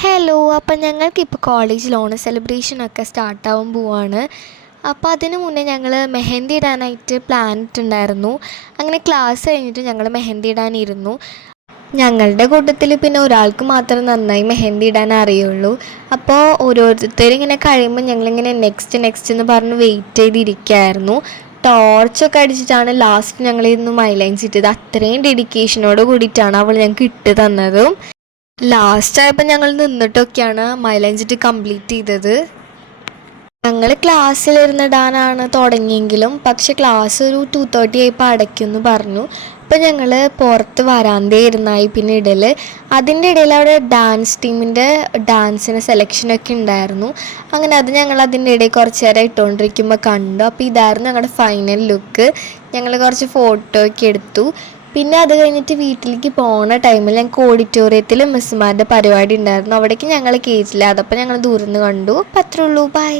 Hello, അപ്പം ഞങ്ങൾക്കിപ്പോൾ കോളേജിൽ ഓണ സെലിബ്രേഷനൊക്കെ സ്റ്റാർട്ടാവാൻ പോവാണ്. അപ്പോൾ അതിന് മുന്നേ ഞങ്ങൾ മെഹന്തി ഇടാനായിട്ട് പ്ലാൻ ഇട്ടിട്ടുണ്ടായിരുന്നു. അങ്ങനെ ക്ലാസ് കഴിഞ്ഞിട്ട് ഞങ്ങൾ മെഹന്തി ഇടാനിരുന്നു. ഞങ്ങളുടെ കൂട്ടത്തിൽ പിന്നെ ഒരാൾക്ക് മാത്രം നന്നായി മെഹന്തി ഇടാൻ അറിയുള്ളൂ. അപ്പോൾ ഓരോരുത്തരും ഇങ്ങനെ കഴിയുമ്പോൾ ഞങ്ങളിങ്ങനെ നെക്സ്റ്റ് എന്ന് പറഞ്ഞ് വെയിറ്റ് ചെയ്തിരിക്കുകയായിരുന്നു. ടോർച്ചൊക്കെ അടിച്ചിട്ടാണ് ലാസ്റ്റ് ഞങ്ങളിന്ന് മൈലൈൻസ് ഇട്ടത്. അത്രയും ഡെഡിക്കേഷനോട് കൂടിയിട്ടാണ് അവൾ ഞങ്ങൾക്ക് ഇട്ട് തന്നതും. ലാസ്റ്റ് ആയപ്പോൾ ഞങ്ങൾ നിന്നിട്ടൊക്കെയാണ് മൈലഞ്ചിട്ട് കംപ്ലീറ്റ് ചെയ്തത്. ഞങ്ങൾ ക്ലാസ്സിലിരുന്നിടാനാണ് തുടങ്ങിയെങ്കിലും പക്ഷെ ക്ലാസ് ഒരു 2:30 ആയപ്പോൾ അടയ്ക്കുമെന്ന് പറഞ്ഞു. അപ്പോൾ ഞങ്ങൾ പുറത്ത് വരാന്തയിരുന്നായി പിന്നെ ഇടൽ. അതിൻ്റെ ഇടയിൽ അവിടെ ഡാൻസ് ടീമിൻ്റെ ഡാൻസിന് സെലക്ഷനൊക്കെ ഉണ്ടായിരുന്നു. അങ്ങനെ അത് ഞങ്ങൾ അതിൻ്റെ ഇടയിൽ കുറച്ച് നേരം ഇട്ടുകൊണ്ടിരിക്കുമ്പോൾ കണ്ടു. അപ്പോൾ ഇതായിരുന്നു ഞങ്ങളുടെ ഫൈനൽ ലുക്ക്. ഞങ്ങൾ കുറച്ച് ഫോട്ടോ ഒക്കെ എടുത്തു. പിന്നെ അത് കഴിഞ്ഞിട്ട് വീട്ടിലേക്ക് പോകുന്ന ടൈമിൽ ഞങ്ങൾക്ക് ഓഡിറ്റോറിയത്തിൽ മിസ്സുമാരുടെ പരിപാടി ഉണ്ടായിരുന്നു. അവിടേക്ക് ഞങ്ങൾ കയറ്റില്ല. അതപ്പോൾ ഞങ്ങൾ ദൂരെ നിന്ന് കണ്ടു. അപ്പം അത്രേ ഉള്ളൂ. ബൈ.